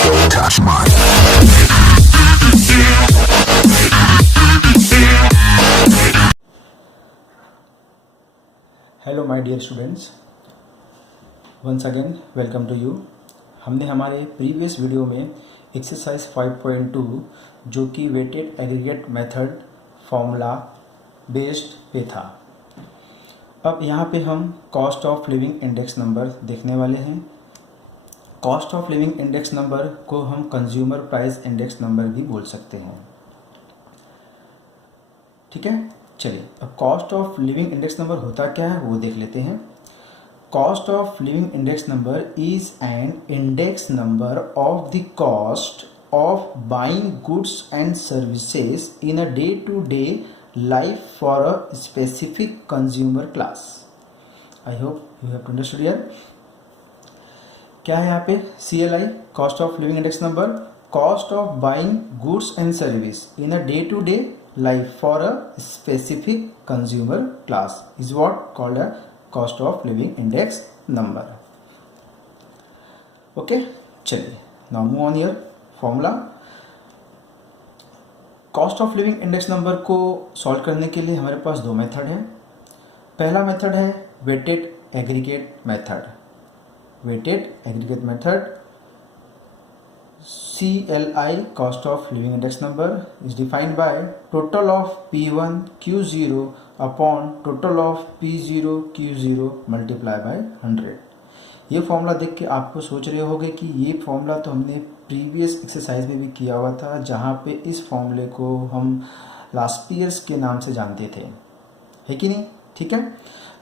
Hello my dear students, once again welcome to you. हमने हमारे previous video में exercise 5.2 जो कि weighted aggregate method formula based पे था। अब यहाँ पे हम cost of living index number देखने वाले हैं। Cost of living index number को हम कंज्यूमर प्राइस इंडेक्स नंबर भी बोल सकते हैं। ठीक है, चलिए अब cost of living index number होता क्या है वो देख लेते हैं। Cost of living index number is an index number of the cost of buying goods and services in a day to day life for a specific consumer class. I hope you have understood here. क्या है यहाँ पे CLI, cost of living index number, cost of buying goods and service in a day to day life for a specific consumer class is what called a cost of living index number. Okay, चलिए now move on here formula। cost of living index number को solve करने के लिए हमारे पास दो method हैं। पहला method है weighted aggregate method. Weighted aggregate method CLI, cost of living index number, is defined by total of P1 Q0 upon total of P0 Q0 multiply by 100। ये फॉर्मूला देख के आपको सोच रहे होंगे कि ये फॉर्मूला तो हमने प्रीवियस एक्सरसाइज में भी किया हुआ था, जहाँ पे इस फॉर्मूले को हम लास्पियर्स के नाम से जानते थे, है कि नहीं? ठीक है,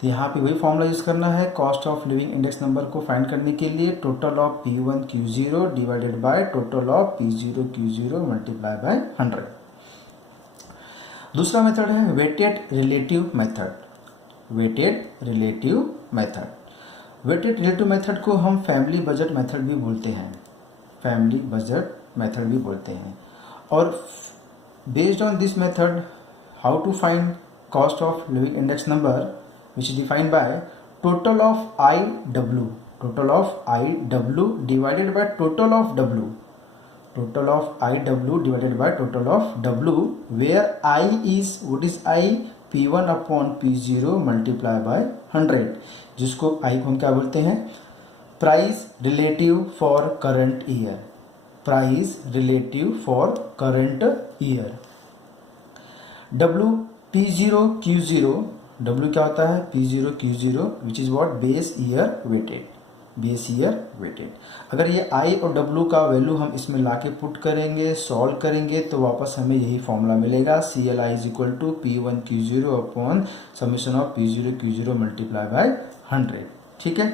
तो यहाँ पे वही फॉर्मूला यूज़ करना है cost of living index number को फाइंड करने के लिए। Total of P1 Q0 divided by total of P0 Q0 multiply by 100। दूसरा मेथड है weighted relative method. Weighted relative method, weighted relative method को हम फैमिली बजट मेथड भी बोलते हैं। फैमिली बजट मेथड भी बोलते हैं। और based on this method how to find cost of living index number, which is defined by total of IW, total of IW divided by total of W, total of IW divided by total of W, where I is, what is I? P1 upon P0 multiply by 100, जिसको I को हम क्या बोलते हैं? Price relative for current year. Price relative for current year. W P0 Q0, W क्या होता है? P0 Q0 which is what? Base year weighted. Base year weighted. अगर ये I और W का वैल्यू हम इसमें लाके पुट करेंगे, सॉल्व करेंगे, तो वापस हमें यही फॉर्मूला मिलेगा। CLI is equal to P1 Q0 upon summation of P0 Q0 multiply by 100। ठीक है,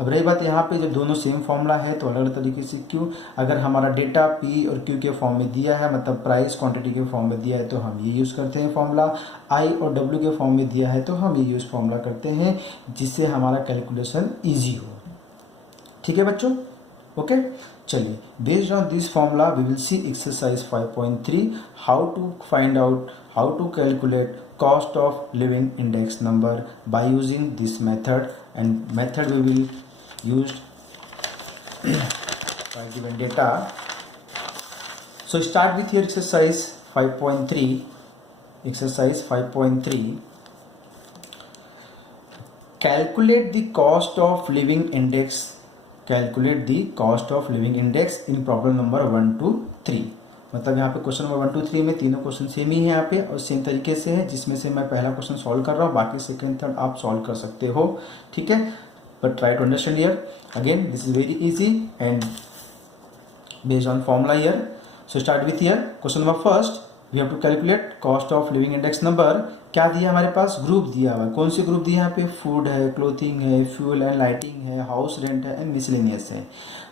अब रही बात यहाँ पे जब दोनों सेम फॉर्मूला है तो अलग अलग तरीके से क्यों? अगर हमारा डेटा P और Q के फॉर्म में दिया है, मतलब प्राइस क्वांटिटी के फॉर्म में दिया है, तो हम ये यूज़ करते हैं फॉर्मूला। I और W के फॉर्म में दिया है तो हम ये यूज़ फॉर्मूला करते हैं, जिससे हमारा कैलकुलेशन ईजी हो। ठीक है बच्चों, ओके। चलिए, based on this formula we will see exercise 5.3 how to find out, how to calculate cost of living index number by using this method, and method we will use by given data. So start with your exercise 5.3. Exercise 5.3, calculate the cost of living index, calculate the cost of living index in problem number 1 to 3। मतलब यहाँ पे question number 1 to 3 में तीनों question same ही है यहाँ पे और same तरीके से है, जिसमें से मैं पहला क्वेश्चन सॉल्व कर रहा हूँ, बाकी सेकंड थर्ड आप सॉल्व कर सकते हो। ठीक है, but try to understand here. Again this is very easy and based on formula here. So start with here question number first, we have to calculate cost of living index number. क्या दिया हमारे पास? Group दिया हुआ है। कौन से group दिए यहाँ पे? फूड है, क्लोथिंग है, फ्यूल एंड लाइटिंग है, हाउस रेंट है एंड मिसलेनियस है।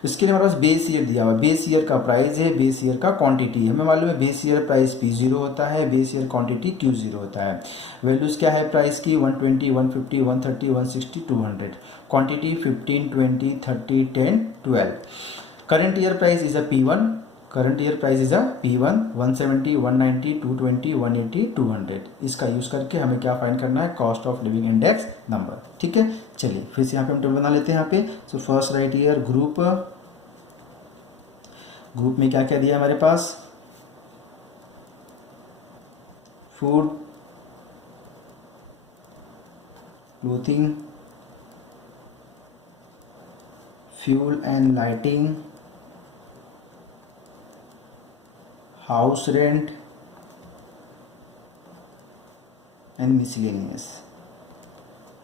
इसके लिए हमारे पास बेस ईयर दिया हुआ है। बेस ईयर का प्राइस है, बेस ईयर का क्वांटिटी। हमें मालूम है बेस ईयर प्राइस P0 होता है, बेस ईयर क्वांटिटी Q0 होता है। वैल्यूज क्या है प्राइस की? 120, 150, 130, 160, 200। Quantity 15, 20, 30, 10, 12। Current year price is a P1, current year price is a P1, 170, 190, 220, 180, 200। इसका यूज करके हमें क्या फाइंड करना है? Cost of living index number. ठीक है, चलिए फिर से यहाँ पे हम टेबल बना लेते हैं यहाँ पे। So first right year group group में क्या क्या दिया हमारे पास, food, clothing, fuel and lighting, house rent and miscellaneous.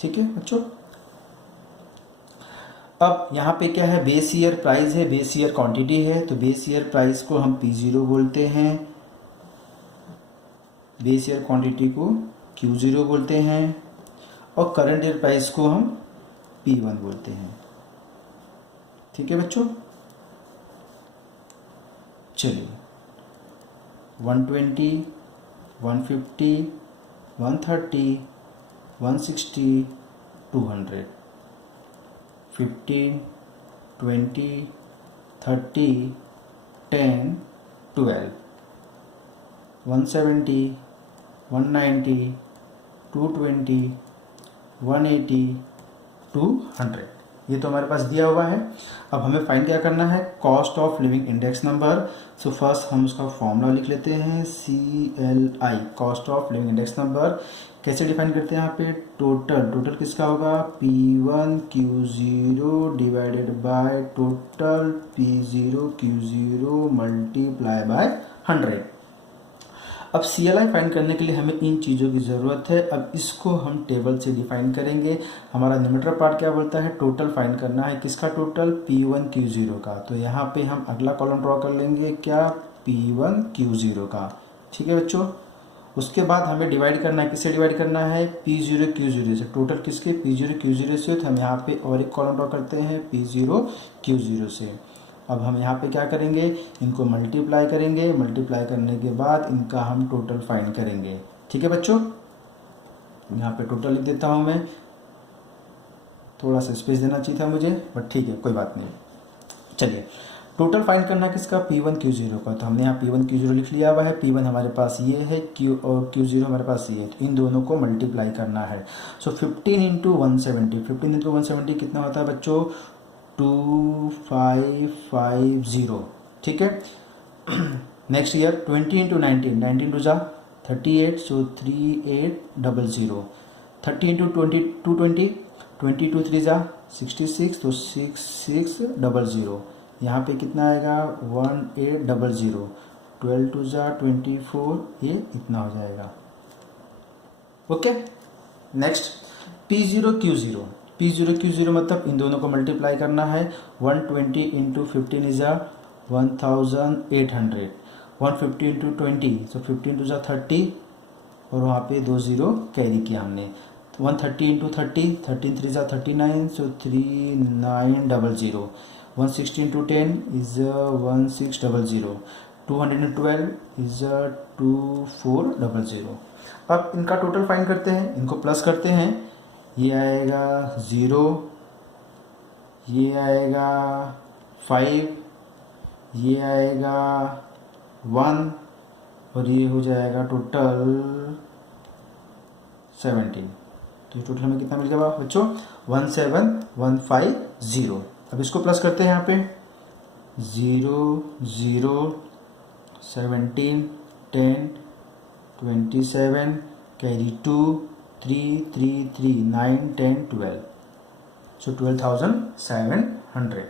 ठीक है बच्चों। अब यहाँ पे क्या है, बेस ईयर प्राइस है, बेस ईयर क्वांटिटी है, तो बेस ईयर प्राइस को हम P0 बोलते हैं, बेस ईयर क्वांटिटी को Q0 बोलते हैं, और करंट ईयर प्राइस को हम P1 बोलते हैं। ठीक है बच्चों। चलिए 120, 150, 130, 160, 200, 15, 20, 30, 10, 12, 170, 190, 220, 180, 200। ये तो हमारे पास दिया हुआ है। अब हमें फाइंड क्या करना है, cost of living index number. So first हम उसका फॉर्मूला लिख लेते हैं, CLI, cost of living index number. कैसे डिफाइन करते हैं यहाँ पे, टोटल किसका होगा, P1 Q0 divided by total P0 Q0 multiply by 100। अब CLI फाइंड करने के लिए हमें इन चीज़ों की ज़रूरत है। अब इसको हम टेबल से डिफाइन करेंगे। हमारा न्यूमरेटर पार्ट क्या बोलता है, टोटल फाइंड करना है, किसका टोटल, P1 Q0 का। तो यहाँ पे हम अगला कॉलम ड्रॉ कर लेंगे, क्या, P1 Q0 का। ठीक है बच्चों। उसके बाद हमें डिवाइड करना है, किससे डिवाइड करना है, P0 Q0 से। टोटल किसके, P0 Q0 से। तो हम यहाँ पे और एक कॉलम ड्रॉ करते हैं P0 Q0 से। अब हम यहाँ पे क्या करेंगे, इनको मल्टीप्लाई करेंगे, मल्टीप्लाई करने के बाद इनका हम टोटल फाइंड करेंगे। ठीक है बच्चों। यहाँ पे टोटल लिख देता हूँ मैं, थोड़ा सा स्पेस देना चाहिए था मुझे, बट ठीक है कोई बात नहीं। चलिए टोटल फाइंड करना है किसका, P1 Q0 का। तो हमने यहाँ P1 Q0 लिख लिया हुआ है। P1 हमारे पास ये है, Q और Q0 हमारे पास ये है। तो इन दोनों को मल्टीप्लाई करना है। सो 15 इंटू 170, 15 इंटू 170 कितना होता है बच्चों, 2550। ठीक है। नेक्स्ट ईयर 20 इंटू 19, 19 टू जा 38, सो 3800। 30 इंटू 20, 220, 20 टू 3 जा 66, तो 6600। यहाँ पे कितना आएगा, 1800। 12 टू जा 24, ये इतना हो जाएगा। Okay. Next P0 Q0, P0 Q0 मतलब इन दोनों को मल्टीप्लाई करना है। 120 इंटू 15 इज 1800, 150 इंटू 20, सो 15 टू जा 30, और वहाँ पे 2 0 कैरी किया हमने। 130 इंटू 30, 13 3 जा 39, सो 3900। 160 इंटू 10 इज 1600। 212 इज 2400। अब इनका टोटल फाइंड करते हैं, इनको प्लस करते हैं। ये आएगा 0, ये आएगा 5, ये आएगा 1, और ये हो जाएगा टोटल 17। तो टोटल हमें कितना मिल जाएगा बच्चों, 17150। अब इसको प्लस करते हैं यहाँ पे, 0 0 17 10 27 कैरी 2 3 3 3 9 10 12, सो 12,700।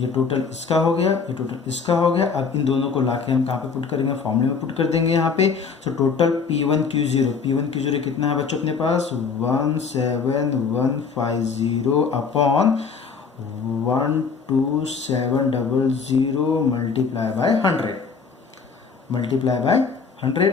ये टोटल इसका हो गया, ये टोटल इसका हो गया। अब इन दोनों को लाके हम कहाँ पे पुट करेंगे, फॉर्मूले में पुट कर देंगे यहाँ पे। सो टोटल P1 Q0 कितना है बच्चों अपने पास, 17150 अपॉन 12700 मल्टीप्लाई बाय 100।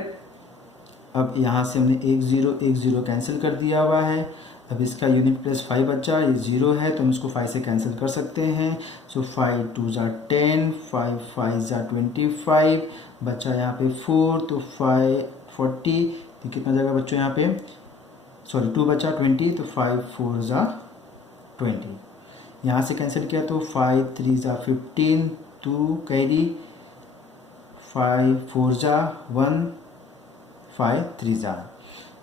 अब यहाँ से हमने एक ज़ीरो कैंसिल कर दिया हुआ है। अब इसका यूनिट प्लस 5 बचा, ये 0 है तो हम इसको 5 से कैंसिल कर सकते हैं। सो 5 2 जा 10, 5 5 जा 25, बचा यहाँ पे 4, तो 5 40, तो कितना जाएगा बच्चों यहाँ पे, सॉरी 2 बचा 20, तो 5 4 जा 20। यहाँ से कैंसिल किया तो 5 3 जा 15, 2 कैरी, 5 4 जा 1, 5 3 जा,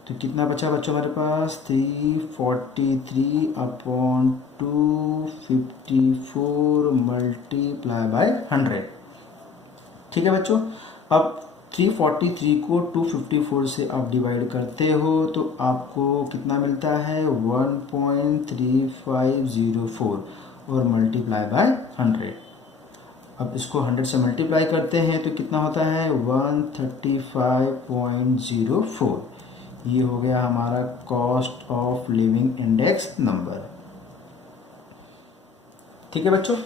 तो कितना बचा बच्चों हमारे पास, 343 अपॉन 254 मल्टीप्लाई बाय 100। ठीक है बच्चों। अब 343 को 254 से आप डिवाइड करते हो तो आपको कितना मिलता है 1.3504 और मल्टीप्लाई बाय 100। अब इसको 100 से मल्टीप्लाई करते हैं तो कितना होता है 135.04। ये हो गया हमारा cost of living index number. ठीक है बच्चों,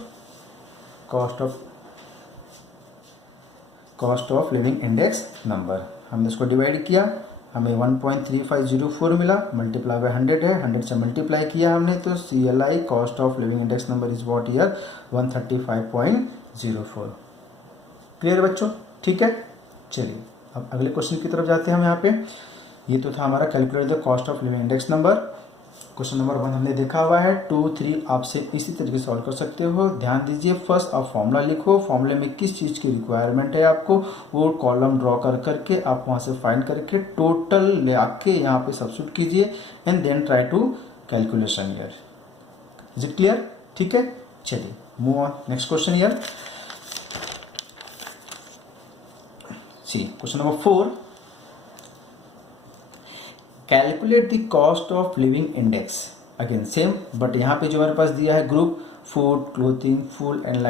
cost of living index number हमने इसको डिवाइड किया, हमें 1.3504 मिला, मल्टीप्लाई बाय 100 है, 100 से मल्टीप्लाई किया हमने तो CLI cost of living index number is what year 135.04। Clear बच्चों? ठीक है, चलिए अब अगले क्वेश्चन की तरफ जाते हैं हम। यहाँ पे ये तो था हमारा calculate the cost of living index number. Question number 1 हमने देखा हुआ है, 2, 3 आपसे इसी तरीके से सॉल्व कर सकते हो। ध्यान दीजिए, फर्स्ट आप फॉर्मूला लिखो, फॉर्मूले में किस चीज़ की रिक्वायरमेंट है आपको वो कॉलम ड्रॉ करके आप वहाँ से फाइंड करके टोटल ले आके यहाँ पे सब्स्टिट्यूट कीजिए and then try to calculation here. Is it clear? ठीक है, चलिए move on next question here. See question number 4, calculate the cost of living index. Again same, but यहाँ पे जो हमारे पास दिया है group food, clothing, fuel and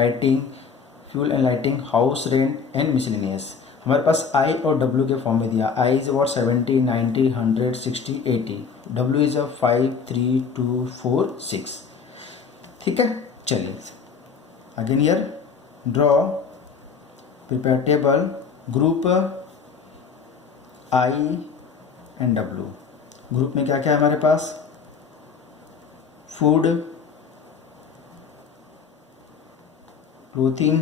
lighting, house rent and miscellaneous. हमारे पास आई और डब्ल्यू के फॉर्म में दिया। I is about 70, 90, 100, 60, 80। W is 5, 3, 2, 4, 6। ठीक है, चलिए again year draw, prepare table, group I and W. Group में क्या क्या है हमारे पास? Food, clothing,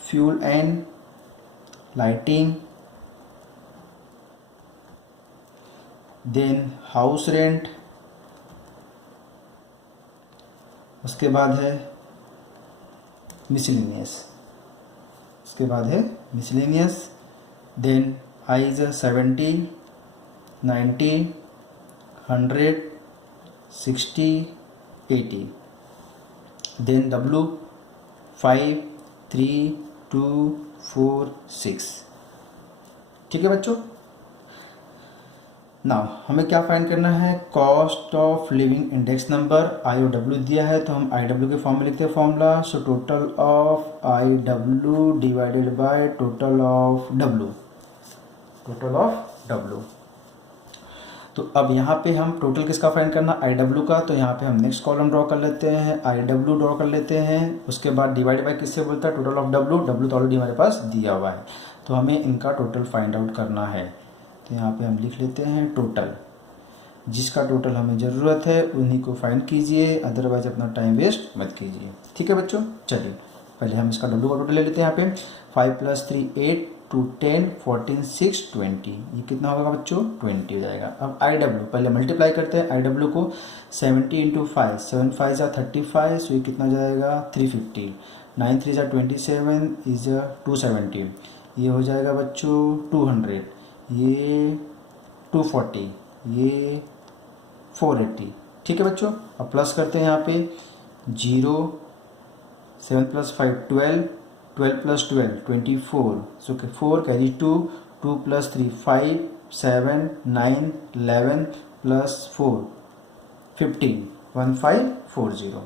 fuel and lighting, then house rent, उसके बाद है miscellaneous, then I is 70, 90, 100, 60, 80। Then W 5, 3, 2, 4, 6। ठीक है बच्चों, नाउ हमें क्या फाइंड करना है? Cost of living index number. I और डब्ल्यू दिया है तो हम आई डब्ल्यू के फॉर्म में लिखते हैं formula. So total of I W divided by total of W. तो अब यहाँ पे हम टोटल किसका फाइंड करना? आई डब्ल्यू का। तो यहाँ पे हम नेक्स्ट कॉलम ड्रॉ कर लेते हैं, आई डब्ल्यू ड्रॉ कर लेते हैं। उसके बाद डिवाइड बाय किससे बोलता है? Total of W. डब्ल्यू तो ऑलरेडी हमारे पास दिया हुआ है तो हमें इनका टोटल फाइंड आउट करना है। तो यहाँ पे हम लिख लेते हैं टोटल। जिसका टोटल हमें ज़रूरत है उन्हीं को फाइंड कीजिए, अदरवाइज अपना टाइम वेस्ट मत कीजिए। ठीक है बच्चों, चलिए पहले हम इसका डब्ल्यू का टोटल ले लेते हैं। यहाँ पे 5 + 3 8, 2 10, 14 6 20। ये कितना होगा बच्चों? 20 हो जाएगा। अब आई डब्ल्यू पहले मल्टीप्लाई करते हैं। आई डब्ल्यू को 70 × 5, 7 5 = 35, सो ये कितना जाएगा 350। 9 3 = 27 इज 270। ये हो जाएगा बच्चों 200, ये 240, ये 480। ठीक है बच्चों, अब प्लस करते हैं यहाँ पे 0, 7 + 5 12, 12 + 12 24, so 4 carry 2, 2 + 3 5, 7 9 11 + 4 15, 1540।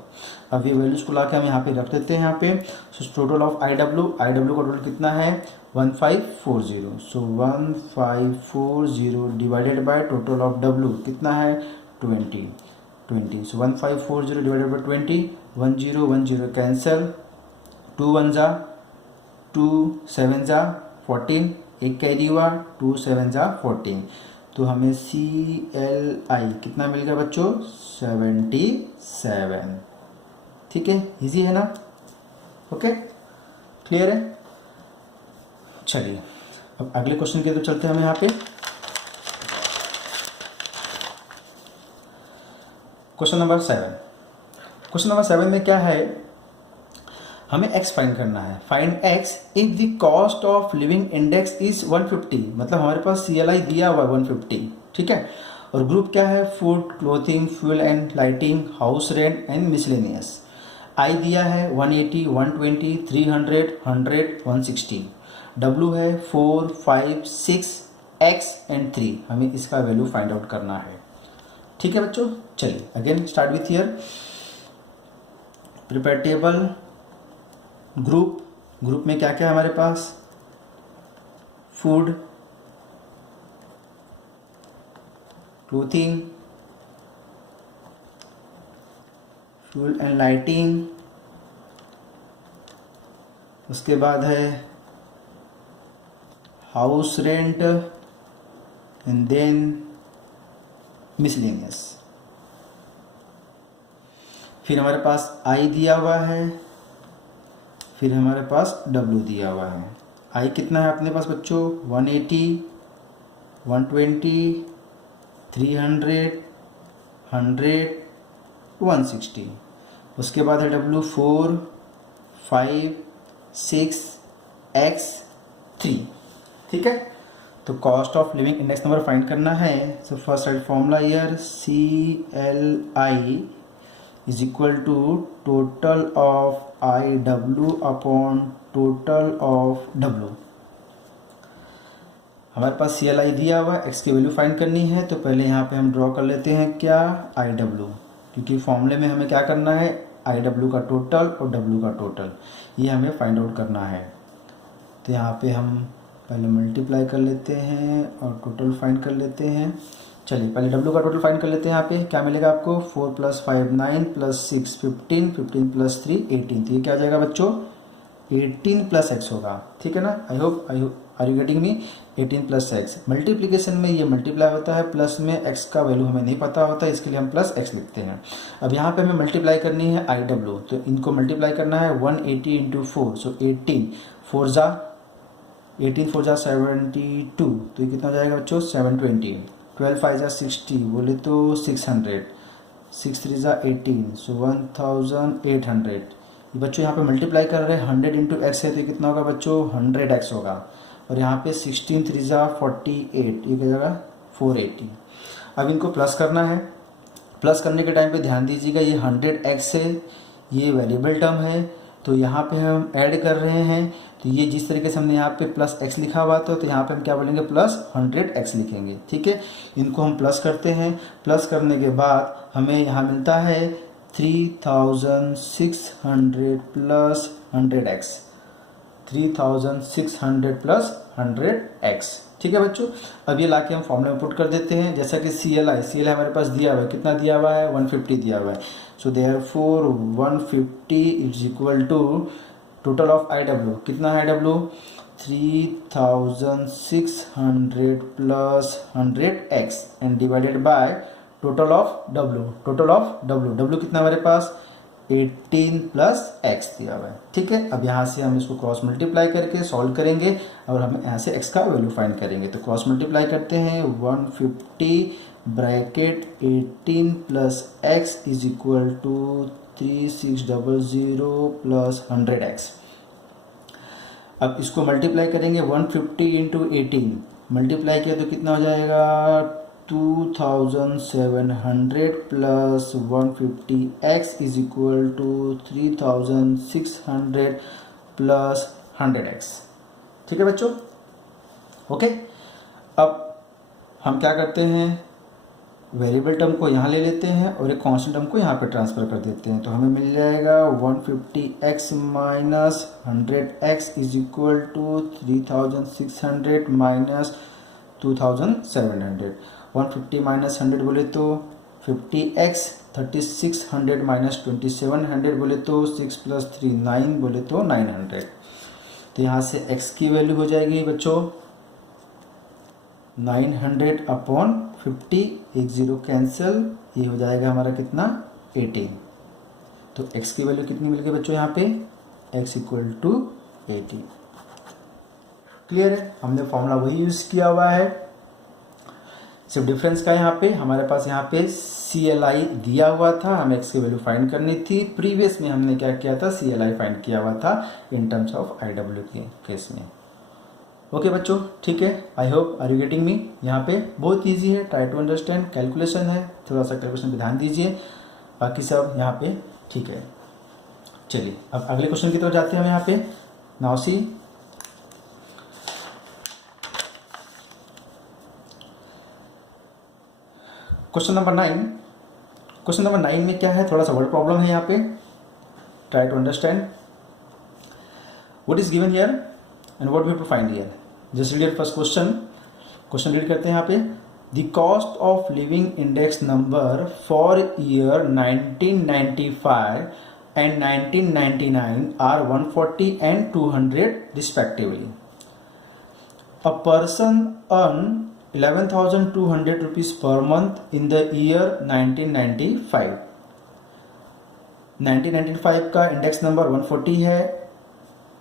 अब ये वैल्यूज को लाके हम यहाँ पे रख देते हैं। यहाँ पे so total of I W का टोटल कितना है 1540। सो 1540 divided by total of W कितना है 20। सो 1540 डिवाइडेड बाय 20, 10 10 कैंसिल, 2 1 = 2 7 = 14, एक कैरी हुआ 2 7 = 14। तो हमें CLI कितना मिल गया बच्चों 77। ठीक है, इजी है ना? ओके, क्लियर है? चलिए अब अगले क्वेश्चन की तरफ चलते हैं हम। यहाँ पे क्वेश्चन नंबर 7 में क्या है? हमें x फाइंड करना है। Find x if the cost of living index is 150। मतलब हमारे पास CLI दिया हुआ 150। ठीक है, और ग्रुप क्या है? Food, clothing, fuel and lighting, house rent and miscellaneous. I दिया है 180, 120, 300, 100, 160। डब्ल्यू है 4, 5, 6, एक्स एंड 3। हमें इसका वैल्यू फाइंड आउट करना है। ठीक है बच्चों, चलिए again start with here prepare table. Group में क्या क्या है हमारे पास? Food, clothing, fuel and lighting, उसके बाद है house rent and then miscellaneous. फिर हमारे पास आई दिया हुआ है, फिर हमारे पास डब्ल्यू दिया हुआ है। आई कितना है अपने पास बच्चों? 180, 120, 300, 100, 160। उसके बाद है डब्ल्यू 4, 5, 6, एक्स 3। ठीक है, तो cost of living index number find करना है। So first write formula here CLI is equal to total of IW upon total of W। हमारे पास CLI दिया हुआ है, एक्स की वैल्यू फाइंड करनी है, तो पहले यहाँ पे हम ड्रॉ कर लेते हैं क्या? IW, क्योंकि फॉर्मूले में हमें क्या करना है? IW का टोटल और W का टोटल, ये हमें फाइंड आउट करना है। तो यहाँ पे हम पहले मल्टीप्लाई कर लेते हैं और टोटल फाइंड कर लेते हैं। चलिए पहले W का टोटल फाइंड कर लेते हैं। यहाँ पे क्या मिलेगा आपको? 4 + 5 9 + 6 15, 15 + 3 18। तो ये क्या आ जाएगा बच्चों? 18 + x होगा। ठीक है ना? I hope are you getting me? 18 + x। Multiplication में ये मल्टीप्लाई होता है, प्लस में x का वैल्यू हमें नहीं पता होता, इसके लिए हम +x लिखते हैं। अब यहाँ पे हमें मल्टीप्लाई करनी है IW, तो इनको मल्टीप्लाई करना है 180 × 4। सो 18 4 जा 72, तो ये कितना हो जाएगा बच्चों? 720। 12 5 जा 60, बोले तो 600, 6 3 जा 18, सो 1800। बच्चों यहाँ पे मल्टीप्लाई कर रहे हैं, 100 × x है, तो ये कितना होगा बच्चों? 100x होगा। और यहाँ पे 16 3 जा 48, ये क्या जाएगा? 480। अब इनको प्लस करना है। प्लस करने के टाइम पे ध्यान दीजिएगा, ये 100x है, ये वेरिएबल टर्म है, तो यहाँ पे हम ऐड कर रहे हैं। तो ये जिस तरीके से हमने यहाँ पे +x लिखा हुआ था, तो यहाँ पे हम क्या बोलेंगे? +100x लिखेंगे। ठीक है, इनको हम प्लस करते हैं। प्लस करने के बाद हमें यहाँ मिलता है 3600 + 100x, 3600 + 100x। ठीक है बच्चों, अब ये लाके हम फॉर्मूले में पुट कर देते हैं। जैसा कि CLI हमारे पास दिया हुआ है, कितना दिया हुआ है? 150 दिया हुआ है। So therefore 150 is equal to total of IW। कितना है IW? 3600 + 100x and divided by total of W कितना हमारे पास? 18 + x दिया हुआ है। ठीक है, अब यहाँ से हम इसको क्रॉस मल्टीप्लाई करके सॉल्व करेंगे और हम यहाँ से x का वैल्यू फाइंड करेंगे। तो क्रॉस मल्टीप्लाई करते हैं, 150 bracket 18 + x is equal to 3600 + 100x। अब इसको मल्टीप्लाई करेंगे, 150 × 18 मल्टीप्लाई किया तो कितना हो जाएगा? 2700 + 150x is equal to 3600 + 100x। ठीक है बच्चों, ओके। अब हम क्या करते हैं? वेरिएबल टर्म को यहाँ ले लेते हैं और एक कांस्टेंट टर्म को यहाँ पे ट्रांसफ़र कर देते हैं, तो हमें मिल जाएगा 150x - 100x is equal to 3600 - 2700। 150 - 100 बोले तो 50x, 3600 - 2700 बोले तो 6 + 3 9 बोले तो 900। तो यहाँ से x की वैल्यू हो जाएगी बच्चों 900/50, एक जीरो कैंसिल, ये हो जाएगा हमारा कितना? 18। तो x की वैल्यू कितनी मिल गई बच्चों यहाँ पे? x equal to 18। क्लियर है? हमने फॉर्मूला वही यूज किया हुआ है, सिर्फ डिफरेंस का यहाँ पे हमारे पास यहाँ पे CLI दिया हुआ था, हमें x की वैल्यू फाइंड करनी थी। प्रीवियस में हमने क्या किया था? CLI फाइंड किया हुआ था इन टर्म्स ऑफ IW के केस में। ओके बच्चों, ठीक है, I hope are you getting me. यहाँ पे बहुत इजी है, ट्राई टू अंडरस्टैंड। कैलकुलेशन है, थोड़ा सा कैलकुलेशन पे ध्यान दीजिए, बाकी सब यहाँ पे ठीक है। चलिए अब अगले क्वेश्चन की तरफ जाते हैं हम यहाँ पे। Now see question number 9। Question number 9 में क्या है, थोड़ा सा वर्ड प्रॉब्लम है यहाँ पे, try to understand what is given here and what we have to find here. Just read first question read करते हैं यहाँ पे। The cost of living index number for year 1995 and 1999 are 140 and 200 respectively. A person earned 11,200 rupees per month in the year 1995. 1995 का index number 140 है,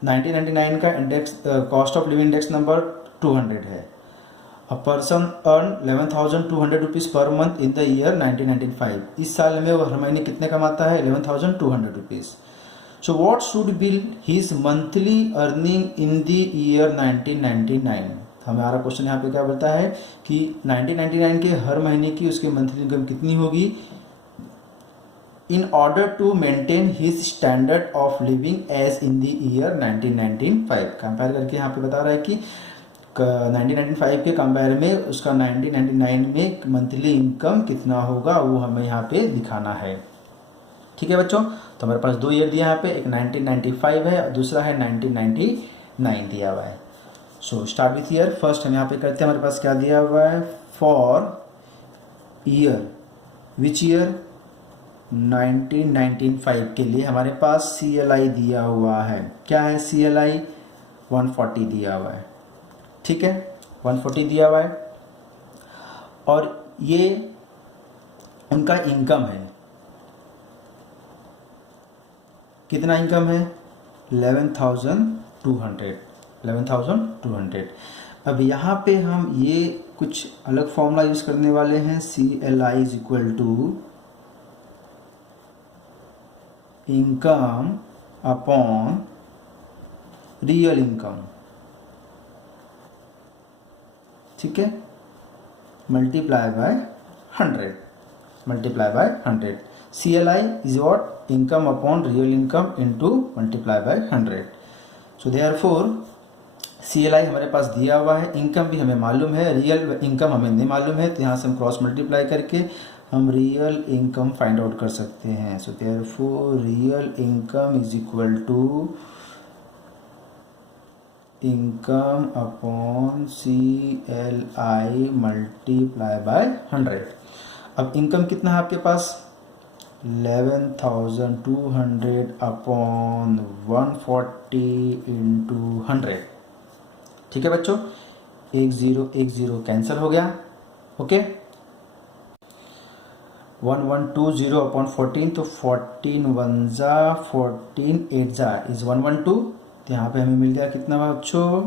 1999 का index cost of living index number 200 है। A person earned 11,200 rupees per month in the year 1995. इस साल में वो हर महीने कितने कमाता है, 11,200 rupees. So what should be his monthly earning in the year 1999? हमारा क्वेश्चन यहाँ पे क्या बोलता है कि 1999 के हर महीने की उसकी मंथली इनकम कितनी होगी in order to maintain his standard of living as in the year 1995. Compare करके यहाँ पे बता रहा है कि 1995 के कंपेयर में उसका 1999 में मंथली इनकम कितना होगा, वो हमें यहाँ पे दिखाना है। ठीक है बच्चों, तो हमारे पास दो ईयर दिया यहाँ पे, एक 1995 है और दूसरा है 1999 दिया हुआ है। सो स्टार्ट विथ ईयर। फर्स्ट हम यहाँ पे करते हैं, हमारे पास क्या दिया हुआ है, फॉर ईयर विच ईयर 1995 के लिए हमारे पास CLI दिया हुआ है। क्या है CLI, 140 दिया हुआ है। ठीक है, 140 दिया हुआ है और ये उनका इनकम है, कितना इनकम है, 11,200। अब यहाँ पे हम ये कुछ अलग फॉर्मूला यूज करने वाले हैं। CLI is equal to income upon real income. ठीक है, multiply by 100। CLI is what, income upon real income into multiply by 100। So therefore CLI हमारे पास दिया हुआ है, इनकम भी हमें मालूम है, रियल इनकम हमें नहीं मालूम है, तो यहाँ से हम क्रॉस मल्टीप्लाई करके हम रियल इनकम फाइंड आउट कर सकते हैं। So therefore real income is equal to income upon CLI multiply by 100। अब इनकम कितना है आपके पास, 11,200 अपॉन 140 इंटू 100। ठीक है बच्चों, 1010 कैंसिल हो गया। ओके, 1120 अपॉन 14, तो 14 1 जा 14 8 जा इज 112। तो यहाँ पे हमें मिल गया कितना बच्चों,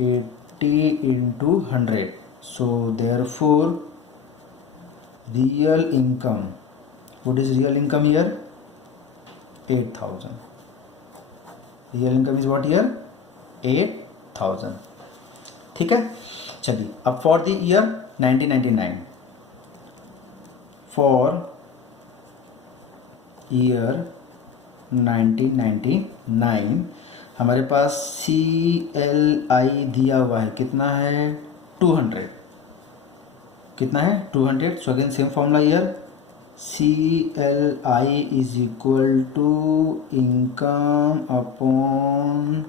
80 into 100। So therefore real income, what is real income here, 8,000। Real income is what here, 8,000। ठीक है, चलिए अब for the year 1999, for year 1999 हमारे पास CLI दिया हुआ है, कितना है, 200। कितना है, 200। So again same formula here, CLI is equal to income upon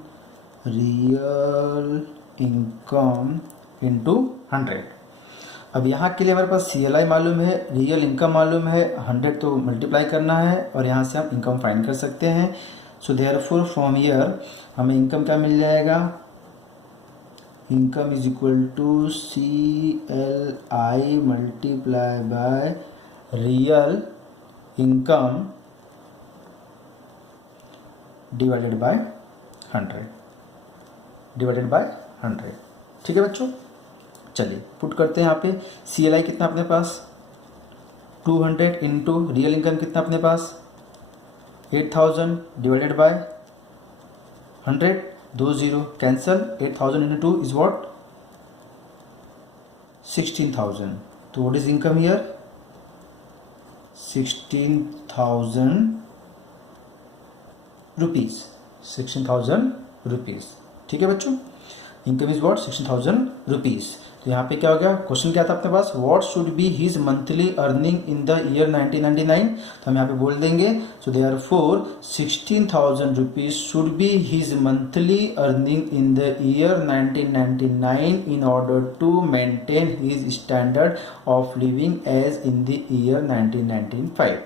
real income into 100। अब यहाँ के लिए हमारे पास CLI मालूम है, रियल इनकम मालूम है, 100 तो मल्टीप्लाई करना है और यहाँ से हम इनकम फाइंड कर सकते हैं। सो देयरफॉर फ्रॉम ईयर हमें इनकम क्या मिल जाएगा, income is equal to CLI multiply by real income divided by 100। ठीक है बच्चों, चलिए पुट करते हैं यहाँ पे। CLI कितना अपने पास, 200 इंटू रियल इनकम कितना अपने पास, 8,000 divided by 100, 20 cancel, 8,000 into 2 is what, 16,000। तो what is income here, 16,000 rupees, 16,000 rupees. ठीक है बच्चों, इनकम इज व्हाट 16,000 रुपीज़। तो यहाँ पे क्या हो गया, क्वेश्चन क्या था अपने पास, what should be his monthly earning in the year 1999। तो हम यहाँ पे बोल देंगे, so therefore 16,000 rupees should be his monthly earning in the year 1999 in order to maintain his standard of living as in the year 1995।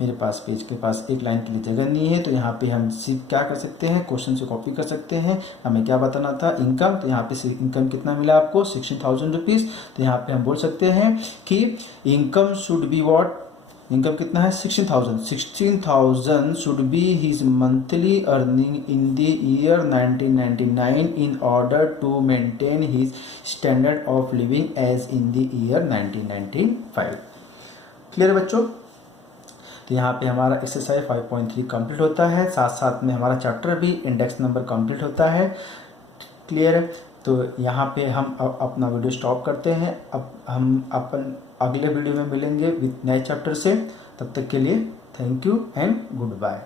मेरे पास page के पास एक line के लिए जगह नहीं है, तो यहाँ पे हम सिर्फ क्या कर सकते हैं, क्वेश्चन से कॉपी कर सकते हैं। हमें क्या बताना था, इनकम। तो यहाँ पे इनकम कितना मिला आपको 16,000 रुपीज़। तो यहाँ पे हम बोल सकते हैं कि income should be what, income कितना है 16,000, 16,000 should be his monthly earning in the year 1999 in order to maintain his standard of living as in the year 1995। Clear है बच्चों। तो यहाँ पे हमारा एक्सरसाइज 5.3 कंप्लीट होता है, साथ साथ में हमारा चैप्टर भी इंडेक्स नंबर कंप्लीट होता है। क्लियर है। तो यहाँ पे हम अपना वीडियो स्टॉप करते हैं। अब हम अपन अगले वीडियो में मिलेंगे विद नए चैप्टर से। तब तक के लिए thank you and good bye.